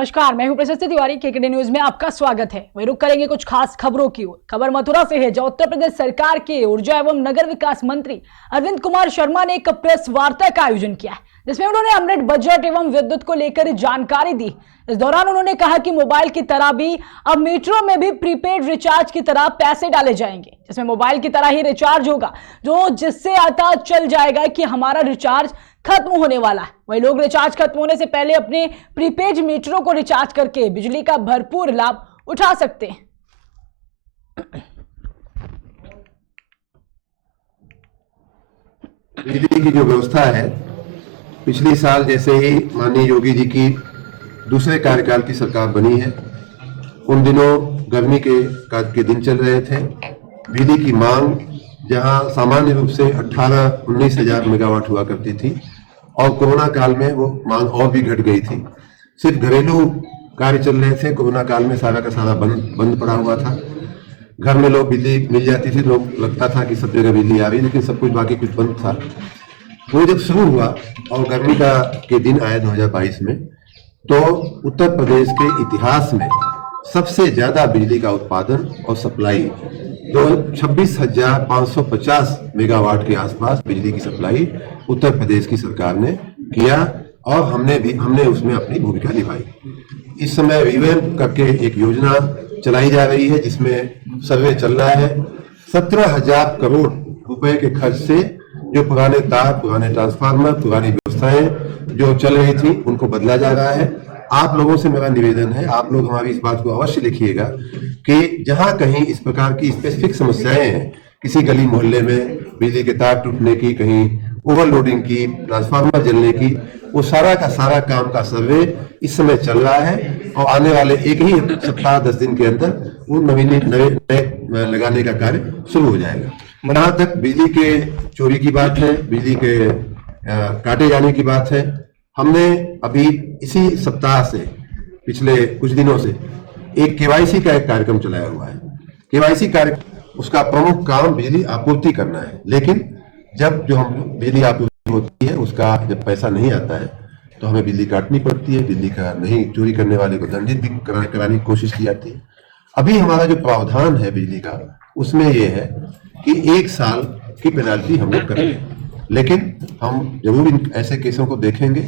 नमस्कार, मैं हूं प्रशस्ति तिवारी। केकेडी न्यूज में आपका स्वागत है। वही रुक करेंगे कुछ खास खबरों की ओर। खबर मथुरा से है, जहां उत्तर प्रदेश सरकार के ऊर्जा एवं नगर विकास मंत्री अरविंद कुमार शर्मा ने एक प्रेस वार्ता का आयोजन किया है, जिसमें उन्होंने अमृत बजट एवं विद्युत को लेकर जानकारी दी। इस दौरान उन्होंने कहा कि मोबाइल की तरह भी अब मीटरों में भी प्रीपेड रिचार्ज की तरह पैसे डाले जाएंगे, जिसमें मोबाइल की तरह ही रिचार्ज होगा, जिससे आता चल जाएगा कि हमारा रिचार्ज खत्म होने वाला है। वही लोग रिचार्ज खत्म होने से पहले अपने प्रीपेड मीटरों को रिचार्ज करके बिजली का भरपूर लाभ उठा सकते हैं। बिजली की जो व्यवस्था है, पिछले साल जैसे ही माननीय योगी जी की दूसरे कार्यकाल की सरकार बनी है, उन दिनों गर्मी के दिन चल रहे थे। बिजली की मांग जहां सामान्य रूप से 18-19 हजार मेगावाट हुआ करती थी, और कोरोना काल में वो मांग और भी घट गई थी। सिर्फ घरेलू कार्य चल रहे थे। कोरोना काल में सारा का सारा बंद पड़ा हुआ था। घर में लोग बिजली मिल जाती थी, लोग लगता था कि सब जगह बिजली आ रही, लेकिन सब कुछ बाकी कुछ बंद था। वो जब शुरू हुआ और गर्मी के दिन आए 2022 में, तो उत्तर प्रदेश के इतिहास में सबसे ज्यादा बिजली का उत्पादन और सप्लाई 26,550 मेगावाट के आसपास बिजली की सप्लाई उत्तर प्रदेश की सरकार ने किया, और हमने उसमें अपनी भूमिका निभाई। इस समय रिवैम्प करके एक योजना चलाई जा रही है, जिसमें सर्वे चल रहा है। 17,000 करोड़ रुपए के खर्च से जो पुराने तार, पुराने ट्रांसफार्मर, पुरानी व्यवस्थाएं जो चल रही थी, उनको बदला जा रहा है। आप लोगों से मेरा निवेदन है, आप लोग हमारी इस बात को अवश्य लिखिएगा कि जहां कहीं इस प्रकार की स्पेसिफिक समस्याएं हैं, किसी गली मोहल्ले में बिजली के तार टूटने की, कहीं ओवरलोडिंग की, ट्रांसफार्मर जलने की, वो सारा का सारा काम का सर्वे इस समय चल रहा है, और आने वाले एक ही सप्ताह 10 दिन के अंदर वो नए लगाने का कार्य शुरू हो जाएगा। जहां तक बिजली के चोरी की बात है, बिजली के काटे जाने की बात है, हमने अभी इसी सप्ताह से, पिछले कुछ दिनों से, एक केवाईसी का एक कार्यक्रम चलाया हुआ है। केवाईसी कार्यक्रम, उसका प्रमुख काम बिजली आपूर्ति करना है, लेकिन जब जो हम बिजली आपूर्ति होती है, उसका जब पैसा नहीं आता है, तो हमें बिजली काटनी पड़ती है। बिजली का नहीं चोरी करने वाले को दंडित भी कराने की कोशिश की जाती है। अभी हमारा जो प्रावधान है बिजली का, उसमें यह है कि 1 साल की पेनाल्टी हम लोग करेंगे, लेकिन हम जरूर इन ऐसे केसों को देखेंगे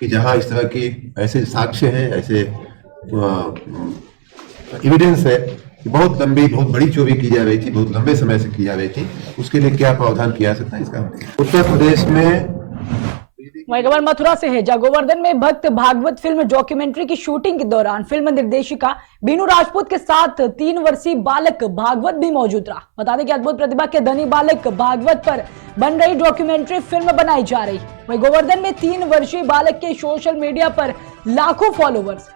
कि जहां इस तरह की ऐसे साक्ष्य हैं, ऐसे एविडेंस है कि बहुत लंबी, बहुत बड़ी चोरी की जा रही थी, बहुत लंबे समय से की जा रही थी, उसके लिए क्या प्रावधान किया जा सकता है, इसका उत्तर प्रदेश में। वही खबर मथुरा से है, जहां गोवर्धन में भक्त भागवत फिल्म डॉक्यूमेंट्री की शूटिंग के दौरान फिल्म निर्देशिका बीनू राजपूत के साथ 3 वर्षीय बालक भागवत भी मौजूद रहा। बता दें कि अद्भुत प्रतिभा के धनी बालक भागवत पर बन रही डॉक्यूमेंट्री फिल्म बनाई जा रही। वही गोवर्धन में 3 वर्षीय बालक के सोशल मीडिया पर लाखों फॉलोवर्स।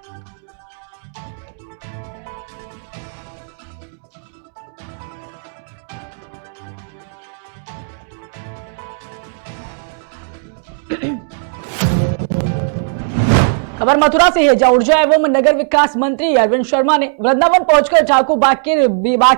खबर मथुरा से है, जहां ऊर्जा एवं नगर विकास मंत्री अरविंद शर्मा ने वृंदावन पहुंचकर ठाकुर बाकी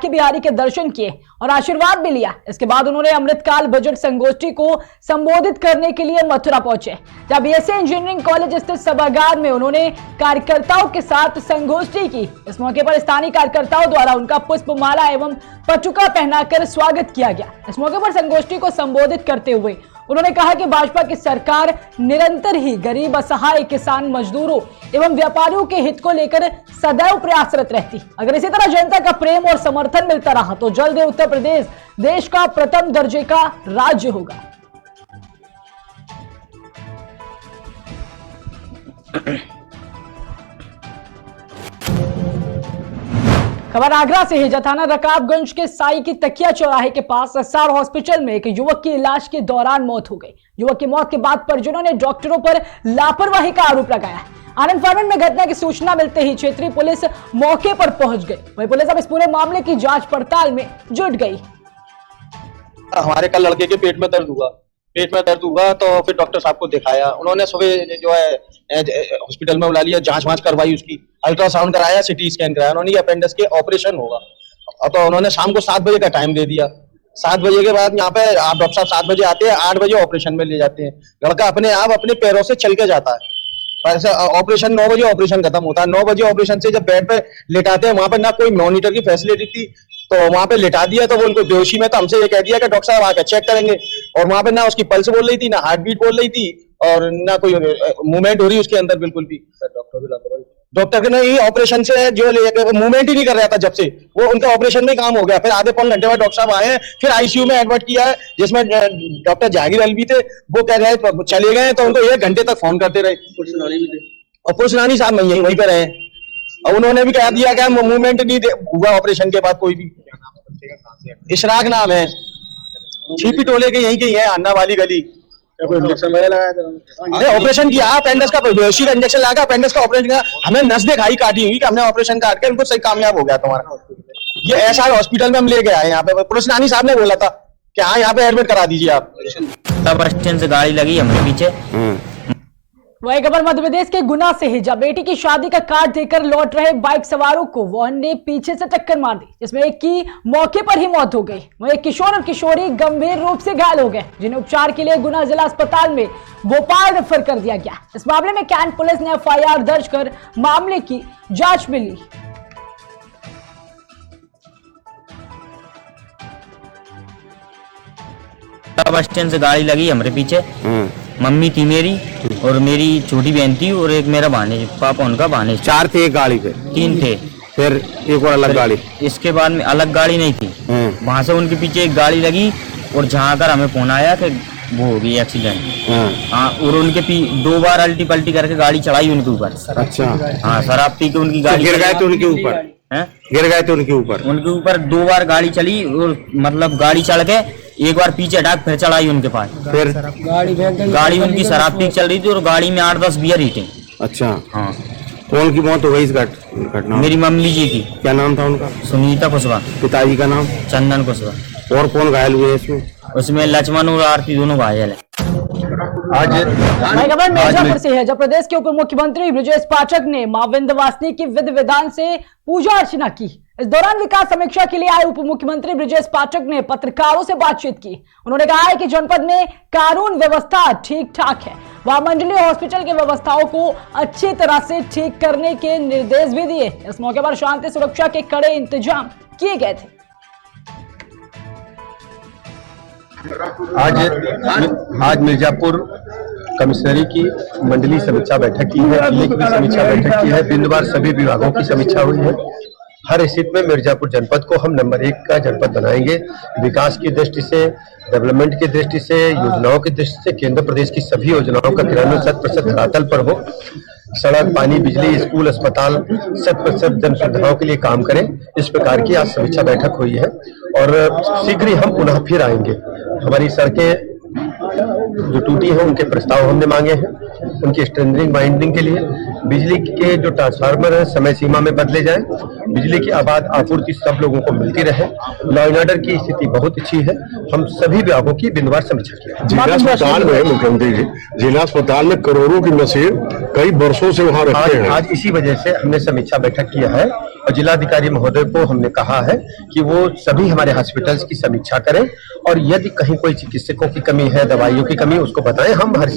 बिहारी के दर्शन किए और आशीर्वाद भी लिया। इसके बाद उन्होंने अमृतकाल बजट संगोष्ठी को संबोधित करने के लिए मथुरा पहुंचे, जहां बीएससी इंजीनियरिंग कॉलेज स्थित सभागार में उन्होंने कार्यकर्ताओं के साथ संगोष्ठी की। इस मौके पर स्थानीय कार्यकर्ताओं द्वारा उनका पुष्पमाला एवं पटुका पहनाकर स्वागत किया गया। इस मौके पर संगोष्ठी को संबोधित करते हुए उन्होंने कहा कि भाजपा की सरकार निरंतर ही गरीब, असहाय, किसान, मजदूरों एवं व्यापारियों के हित को लेकर सदैव प्रयासरत रहती। अगर इसी तरह जनता का प्रेम और समर्थन मिलता रहा तो जल्द ही उत्तर प्रदेश देश का प्रथम दर्जे का राज्य होगा। खबर आगरा से है, थाना रकाबगंज के साई की तकिया चौराहे के पास एसआर हॉस्पिटल में एक युवक की इलाज के दौरान मौत हो गई। युवक की मौत के बाद परिजनों ने डॉक्टरों पर लापरवाही का आरोप लगाया। आनंद फार्मेंट में घटना की सूचना मिलते ही क्षेत्रीय पुलिस मौके पर पहुंच गई। वही पुलिस अब इस पूरे मामले की जांच पड़ताल में जुट गई। हमारे कल लड़के के पेट में दर्द हुआ तो फिर डॉक्टर साहब को दिखाया। उन्होंने सुबह जो है हॉस्पिटल में बुला लिया, जांच करवाई, उसकी अल्ट्रासाउंड कराया, सिटी स्कैन कराया। उन्होंने अपेंडिक्स के ऑपरेशन होगा, तो उन्होंने शाम को 7 बजे का टाइम दे दिया। 7 बजे के बाद यहाँ पे आप डॉक्टर साहब 7 बजे आते हैं, 8 बजे ऑपरेशन में ले जाते हैं। लड़का अपने आप अपने पैरों से चल के जाता है, ऑपरेशन 9 बजे ऑपरेशन खत्म होता है। 9 बजे ऑपरेशन से जब बेड पे लेटाते हैं, वहां पर ना कोई मॉनिटर की फैसिलिटी थी, तो वहां पे लेटा दिया, तो वो उनको बेहोशी में, तो हमसे ये कह दिया कि डॉक्टर साहब आके चेक करेंगे, और वहां पे ना उसकी पल्स बोल रही थी, ना हार्ट बीट बोल रही थी, और ना कोई मूवमेंट हो रही उसके अंदर बिल्कुल भी। डॉक्टर के नहीं, ऑपरेशन से जो मूवमेंट ही नहीं कर रहा था, जब से वो उनका ऑपरेशन में काम हो गया, फिर आधे पौन घंटे बाद डॉक्टर साहब आए, फिर आईसीयू में एडमिट किया है, जिसमें डॉक्टर जहांगीर अलवी थे, वो कह रहे चले गए, तो उनको 1 घंटे तक फोन करते रहे, और पुलिस रानी साहब वहीं पे रहे, और उन्होंने भी कह दिया कि मूवमेंट नहीं हुआ ऑपरेशन के बाद कोई भी। इशराक नाम है, छिपी टोले के यहीं के है, अन्ना वाली गली। ऑपरेशन किया, अपेंडिक्स का बेहोशी का इंजेक्शन लगा, अपेंडिक्स का ऑपरेशन किया, हमें नस दिखाई काटी हुई कि हमने ऑपरेशन काट के उनको सही कामयाब हो गया तुम्हारा। ये ऐसा हॉस्पिटल में हम ले गए यहाँ पे, पुलिस रानी साहब ने बोला था कि हाँ यहाँ पे एडमिट करा दीजिए आप। बस स्टैंड से गाड़ी लगी हमारे पीछे। वही खबर मध्य प्रदेश के गुना से है, जब बेटी की शादी का कार्ड देकर लौट रहे बाइक सवारों को वाहन ने पीछे से टक्कर मार दी, जिसमें एक की मौके पर ही मौत हो गई। वहीं एक किशोर और किशोरी गंभीर रूप से घायल हो गए, जिन्हें उपचार के लिए गुना जिला अस्पताल में भोपाल रेफर कर दिया गया। इस मामले में कैंट पुलिस ने FIR दर्ज कर मामले की जांच में ली। बस स्टैंड से गाड़ी लगी हमारे पीछे। मम्मी थी मेरी, और मेरी छोटी बहन थी, और एक मेरा भानेज, पापा उनका भानेज। 4 थे एक गाड़ी पे? 3 थे। फिर एक और अलग गाड़ी? इसके बाद में अलग गाड़ी नहीं थी, वहां से उनके पीछे एक गाड़ी लगी, और जहाँ कर हमें फोन आया कि वो हो गई एक्सीडेंट। हाँ, और उनके 2 बार अल्टी पल्टी करके गाड़ी चढ़ाई उनके ऊपर। अच्छा। हाँ, शराब पी के उनकी गाड़ी गिर गए थे उनके ऊपर? गिर गए थे उनके ऊपर 2 बार गाड़ी चली, और मतलब गाड़ी चढ़ के एक बार पीछे हटा फिर चढ़ाई उनके पास। फिर गाड़ी उनकी शराब पी चल रही थी, और गाड़ी में 8-10 बियर हीटिंग। अच्छा। हाँ। कौन की मौत हो गई इस घटना? मेरी मम्मी जी की। क्या नाम था उनका? सुनीता कुशवाहा। पिताजी का नाम? चंदन कुशवाहा। और कौन घायल हुए इसमें? उसमें लक्ष्मण और आरती दोनों घायल है। खबर मिर्जापुर से है, जब प्रदेश के उप मुख्यमंत्री ब्रजेश पाठक ने मां विंध्यवासिनी की विधि विधान से पूजा अर्चना की। इस दौरान विकास समीक्षा के लिए आए उप मुख्यमंत्री ब्रजेश पाठक ने पत्रकारों से बातचीत की। उन्होंने कहा है कि जनपद में कानून व्यवस्था ठीक ठाक है, वहां मंडलीय हॉस्पिटल की व्यवस्थाओं को अच्छी तरह से ठीक करने के निर्देश भी दिए। इस मौके पर शांति सुरक्षा के कड़े इंतजाम किए गए थे। आज मिर्जापुर कमिश्नरी की मंडली समीक्षा बैठक की है, जिले की भी समीक्षा बैठक की है, बिंदुवार सभी विभागों की समीक्षा हुई है। हर स्थिति में मिर्जापुर जनपद को हम नंबर 1 का जनपद बनाएंगे। विकास की दृष्टि से, डेवलपमेंट की दृष्टि से, योजनाओं की दृष्टि से केंद्र प्रदेश की सभी योजनाओं का क्रियान्वयन 100% धरातल पर हो। सड़क, पानी, बिजली, स्कूल, अस्पताल 100% जन सुविधाओं के लिए काम करें। इस प्रकार की आज समीक्षा बैठक हुई है, और शीघ्र ही हम पुनः फिर आएंगे। हमारी सड़कें जो टूटी हैं उनके प्रस्ताव हमने मांगे हैं, उनकी स्ट्रेंथनिंग बाइंडिंग के लिए। बिजली के जो ट्रांसफार्मर है समय सीमा में बदले जाएं, बिजली की आबाद आपूर्ति सब लोगों को मिलती रहे। लॉ एंड ऑर्डर की स्थिति बहुत अच्छी है। हम सभी विभागों की बिंदुवार समीक्षा की। जिला अस्पताल में मुख्यमंत्री जी, जिला अस्पताल में करोड़ों की मशीन कई वर्षों से वहाँ रखे हैं। आज इसी वजह से हमने समीक्षा बैठक किया है, और जिलाधिकारी महोदय को हमने कहा है कि वो सभी हमारे हॉस्पिटल्स की समीक्षा करें, और यदि कहीं कोई चिकित्सकों की कमी है, दवाइयों की कमी, उसको बताएं। हम हर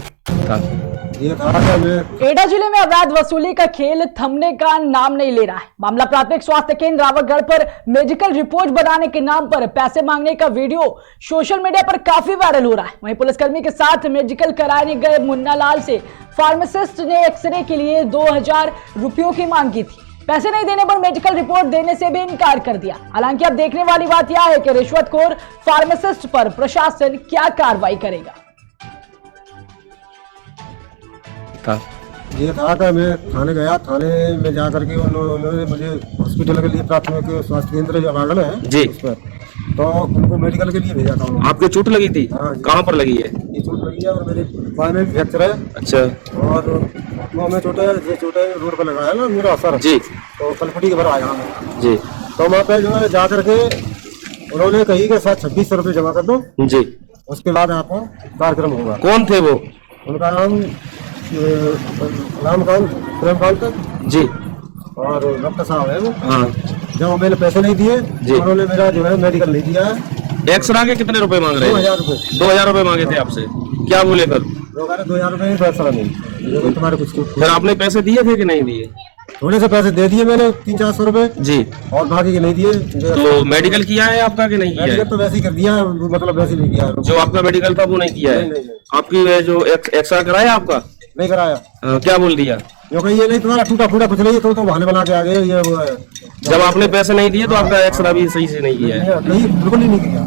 एटा जिले में अवैध वसूली का खेल थमने का नाम नहीं ले रहा है। मामला प्राथमिक स्वास्थ्य केंद्र रावतगढ़ पर मेडिकल रिपोर्ट बनाने के नाम पर पैसे मांगने का वीडियो सोशल मीडिया पर काफी वायरल हो रहा है। वहीं पुलिसकर्मी के साथ मेडिकल कराने गए मुन्ना लाल से फार्मासिस्ट ने एक्सरे के लिए 2000 रुपयों की मांग की थी। पैसे नहीं देने पर मेडिकल रिपोर्ट देने से भी इनकार कर दिया। हालांकि अब देखने वाली बात यह है कि रिश्वतखोर फार्मासिस्ट पर प्रशासन क्या कार्रवाई करेगा। ये था कि मैं थाने गया, थाने में जा करके उन्होंने मुझे हॉस्पिटल के लिए प्राथमिक स्वास्थ्य केंद्र जो वागड़ है जी, उस पर तो उनको मेडिकल के लिए भेजा था उन्होंने। आपके चोट लगी थी? हाँ, कहाँ पर लगी है? ये चोट लगी है, और मेरे बाएं में फ्रैक्चर है। अच्छा। और में चोट है, ये चोट है रोड पर लगा है ना मेरा असर जी, तो कलपटी के भर आया हूँ जी। तो वहाँ पे जो है जा करके उन्होंने कही कि 2600 रुपये जमा कर दो जी, उसके बाद आपको कार्यक्रम होगा। कौन थे वो? उनका नाम रामकांत प्रेमकांत जी, और डॉक्टर साहब है वो। हाँ। जब मैंने पैसे नहीं दिए, उन्होंने मेरा जो है मेडिकल नहीं दिया है। एक्सरा के कितने रुपए मांग रहे हैं? 2000 रुपये। 2000 रुपए मांगे थे आपसे, क्या बोले फिर? 2000 रुपये एक्सरा नहीं। जो तुम्हारे कुछ फिर आपने पैसे दिए थे कि नहीं दिए? थोड़े से पैसे दे दिए मैंने 300-400 रुपए जी। और बाकी के नहीं दिए। तो मेडिकल किया है आपका कि नहीं किया है? मेडिकल तो वैसे ही कर दिया, मतलब वैसे नहीं किया। जो आपका मेडिकल था वो नहीं किया है? नहीं। आपकी जो एक्सरा कराया आपका? नहीं कराया। क्या बोल दिया? जो कही ये नहीं तुम्हारा टूटा फूटा कुछ नहीं, तो बहाने बना के आ गए। ये वो है। जब आपने पैसे नहीं दिए तो आपका एक्सरा भी सही से नहीं किया है? नहीं, बिल्कुल ही नहीं किया।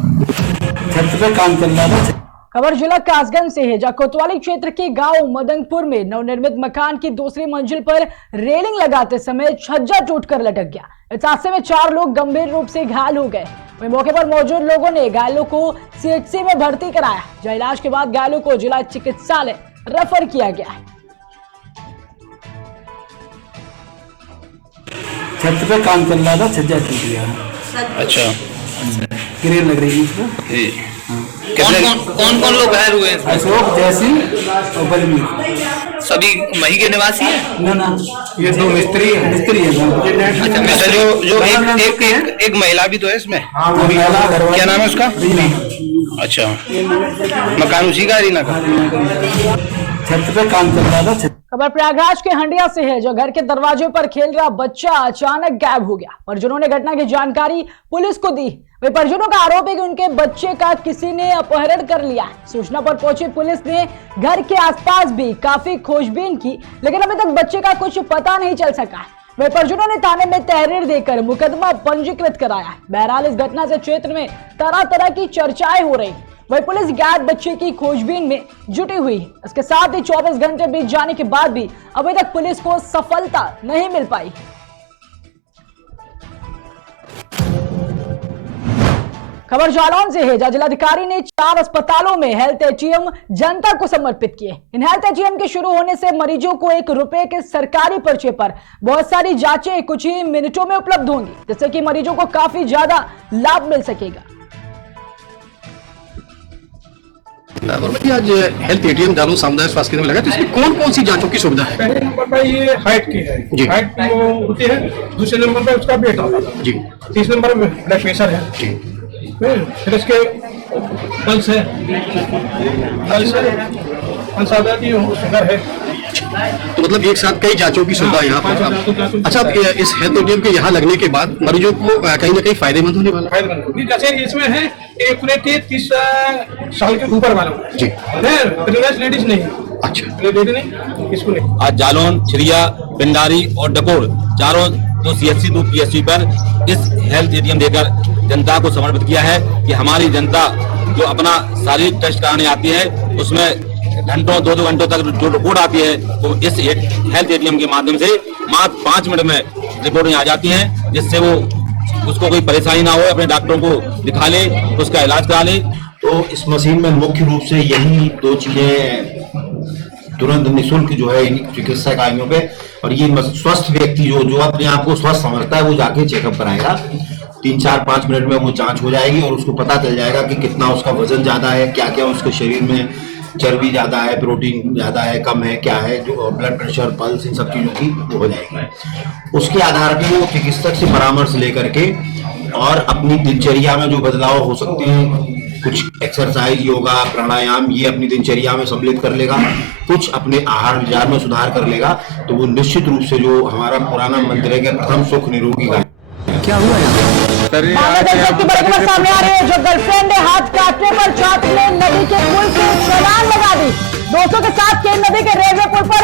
काम चल रहा था। खबर जिला कासगंज से है, जहां कोतवाली क्षेत्र के गांव मदनपुर में नवनिर्मित मकान की दूसरी मंजिल पर रेलिंग लगाते समय छज्जा टूटकर लटक गया। इस हादसे में 4 लोग गंभीर रूप से घायल हो गए। वहीं मौके पर मौजूद लोगों ने घायलों को सीएचसी में भर्ती कराया, जहां इलाज के बाद घायलों को जिला चिकित्सालय रेफर किया गया है। छत पे काम चल रहा था, छज्जा टूट गया। अच्छा, ग्रेन लग रही है। कौन कौन लोग घायल हुए? अशोक, जयसिंह और बलवीर। सभी मही के निवासी हैं? ना, ये 2 मिस्त्री है। अच्छा, जो एक महिला भी तो है इसमें? क्या नाम है उसका? अच्छा, मकान उसी का, रीना का? छत पे काम चल रहा था। खबर प्रयागराज के हंडिया से है, जो घर के दरवाजे पर खेल रहा बच्चा अचानक गायब हो गया। परिजनों ने घटना की जानकारी पुलिस को दी। वे परिजनों का आरोप है कि उनके बच्चे का किसी ने अपहरण कर लिया। सूचना पर पहुंची पुलिस ने घर के आसपास भी काफी खोजबीन की, लेकिन अभी तक बच्चे का कुछ पता नहीं चल सका। वे परिजनों ने थाने में तहरीर देकर मुकदमा पंजीकृत कराया। बहरहाल इस घटना से क्षेत्र में तरह तरह की चर्चाएं हो रही। वही पुलिस गायब बच्चे की खोजबीन में जुटी हुई है। इसके साथ ही 24 घंटे बीत जाने के बाद भी अभी तक पुलिस को सफलता नहीं मिल पाई। खबर जालौन से है, जहां जिलाधिकारी ने 4 अस्पतालों में हेल्थ एटीएम जनता को समर्पित किए। इन हेल्थ एटीएम के शुरू होने से मरीजों को ₹1 के सरकारी पर्चे पर बहुत सारी जांचें कुछ ही मिनटों में उपलब्ध होंगी, जिससे कि मरीजों को काफी ज्यादा लाभ मिल सकेगा। आज हेल्थ एटीएम जालौन सामुदायिक स्वास्थ्य केंद्र में लगा, तो इसमें कौन कौन सी जांचों की सुविधा है? पहले नंबर पर ये हाइट की है जी, हाइट की वो होती है। दूसरे नंबर पर उसका वेट होता है जी। तीसरे नंबर में ब्लड प्रेशर है जी। फिर इसके पल्स है, शुगर है। तो मतलब एक साथ कई जांचों की सुविधा यहाँ पर। अच्छा, इस हेल्थ एटीएम के यहाँ लगने के बाद मरीजों को कहीं ना कहीं फायदेमंद होने वाला है। जैसे इसमें है एक 30 साल के ऊपर वालों जी, लेडीज नहीं। अच्छा, लेडीज नहीं, इसको नहीं। आज जालौन, छिरिया, पिंडारी और डकोर चारों 2 CHC 2 PSC पर इस हेल्थ एटीएम देकर जनता को समर्पित किया है कि हमारी जनता जो अपना शारीरिक टेस्ट कराने आती है, उसमें घंटों 2-2 घंटों तक जो रिपोर्ट आती है, तो इस हेल्थ एटीएम के माध्यम से मात्र 5 मिनट में रिपोर्टें आ जाती हैं, जिससे वो उसको कोई परेशानी ना हो, अपने डॉक्टरों को दिखा ले, उसका इलाज करा ले। तो इस मशीन में मुख्य रूप से यही 2 चीजें तुरंत निःशुल्क जो है चिकित्सा इकाइयों पे, और ये स्वस्थ व्यक्ति जो अपने आप को स्वस्थ समझता है वो जाके चेकअप कराएगा। 3-4-5 मिनट में वो जांच हो जाएगी और उसको पता चल जाएगा कि कितना उसका वजन ज्यादा है, क्या क्या उसके शरीर में चर्बी ज्यादा है, प्रोटीन ज्यादा है, कम है, क्या है, जो ब्लड प्रेशर, पल्स, इन सब चीजों की वो हो जाएगी। उसके आधार पर वो चिकित्सक से परामर्श लेकर के और अपनी दिनचर्या में जो बदलाव हो सकते हैं, कुछ एक्सरसाइज, योगा, प्राणायाम, ये अपनी दिनचर्या में सम्मिलित कर लेगा, कुछ अपने आहार विचार में सुधार कर लेगा, तो वो निश्चित रूप से जो हमारा पुराना मंत्र है कि प्रथम सुख निरोगी का। क्या हुआ की बड़ी खबर सामने आ रही है, जो गर्लफ्रेंड ने हाथ काटने पर छात्र ने नदी के पुल से छलांग लगा दी। दोस्तों के साथ केन नदी के रेलवे पुल पर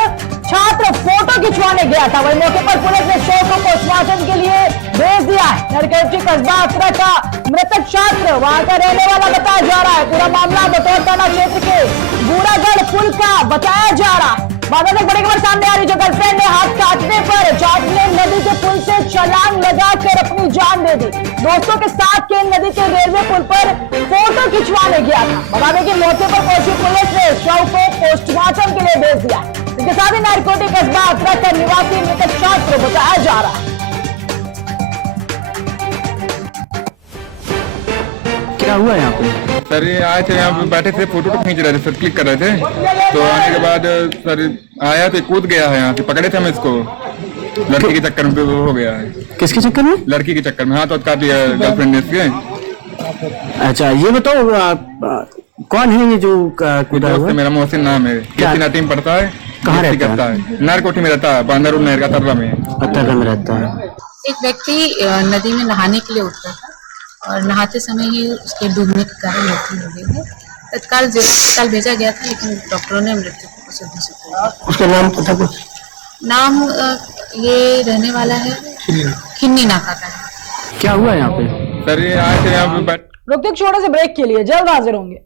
छात्र फोटो खिंचवाने गया था। वही मौके पर पुलिस ने शव को पोस्टमार्टम के लिए भेज दिया है। नरकट्टी कस्बा आसरा का मृतक छात्र वहां का रहने वाला बताया जा रहा है। पूरा मामला बतौर थाना क्षेत्र के बूढ़ागढ़ पुल का बताया जा रहा है। बाद में बड़ी खबर सामने आ रही, जो गर्लफ्रेंड ने हाथ काटने पर छात्र ने नदी के पुल से छलांग लगाकर अपनी जान दे दी। दोस्तों के साथ केन नदी के रेलवे पुल पर फोटो खिंचवाने गया था। बता दें कि मौके पर पहुंची पुलिस ने शव को पोस्टमार्टम के लिए भेज दिया। इसके साथ ही नारकोटी कस्बा आसरा का निवासी मृतक छात्र बताया जा रहा है। क्या हुआ यहाँ पे? सर ये आए थे, यहाँ पे बैठे थे, फोटो तो खींच रहे थे सर, क्लिक कर रहे थे, तो आने के बाद सर आया तो कूद गया है यहाँ से, पकड़े थे हम इसको, लड़की के चक्कर में वो हो गया है। किसके चक्कर में? लड़की के चक्कर में, हाथ काट दिया गर्लफ्रेंड ने इसके। अच्छा, ये बताओ कौन है ये जो कूदा हुआ? मेरा मोहसिन नाम है, किसी टीम पढ़ता है। कहाँ रहता करता है? नारकोठी में रहता है, बांदर रोड नहर का तर्रा में। अतर्रा में रहता है। एक व्यक्ति नदी में नहाने के लिए उतरा था और नहाते समय ही उसके डूबने के कारण मृत्यु हो गई है। तत्काल जिला अस्पताल भेजा गया था, लेकिन डॉक्टरों ने मृत्यु को घोषित कर दिया। उसका नाम पता कुछ? नाम ये रहने वाला है खिन्नी नाका का है। क्या हुआ यहाँ पे? सर ये आए थे यहाँ पे रुकते छोटे से ब्रेक के लिए, जल्द हाजिर होंगे।